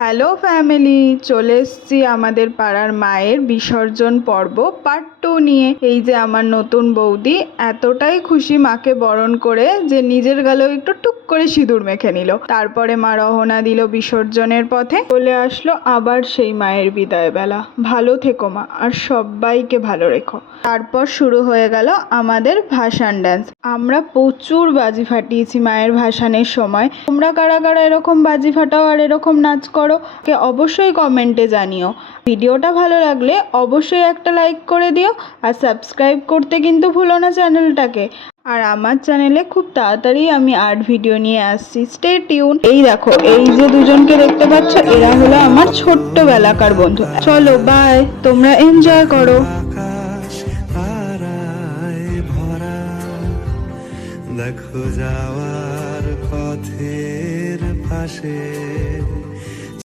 Hello family, চলে এসেছি আমাদের পাড়ার মায়ের বিসর্জন পর্ব পার্ট 2 নিয়ে। এই যে আমার নতুন বৌদি এতটাই খুশি মাকে বরণ করে যে নিজের গালেও একটু টুক করে সিঁদুর মেখে নিল। তারপরে মা রওনা দিল বিসর্জনের পথে। চলে আসলো আবার সেই মায়ের বিদায় বেলা। ভালো থেকো মা, আর সবাইকে ভালো রেখো। তারপর শুরু হয়ে গেল আমাদের ভাসান ডান্স। আমরা প্রচুর বাজি ফাটিয়েছি মায়ের ভাসানের সময়। তোমরা কারা কারা এরকম বাজি ফাটাও আর এরকম নাচ করো কে অবশ্যই কমেন্টে জানিও। ভিডিওটা ভালো লাগলে অবশ্যই একটা লাইক করে দিও, আর সাবস্ক্রাইব করতে কিন্তু ভুলো না চ্যানেলটাকে। আর আমার চ্যানেলে খুব তাড়াতাড়ি আমি আর্ট ভিডিও নিয়ে আসছি, স্টে টিউন। এই দেখো, এই যে দুজনকে দেখতে পাচ্ছ, এরা হলো আমার ছোট্টবেলাকার বন্ধু। চলো বাই, তোমরা এনজয় করো। দেখো যাওয়ার পথের পাশে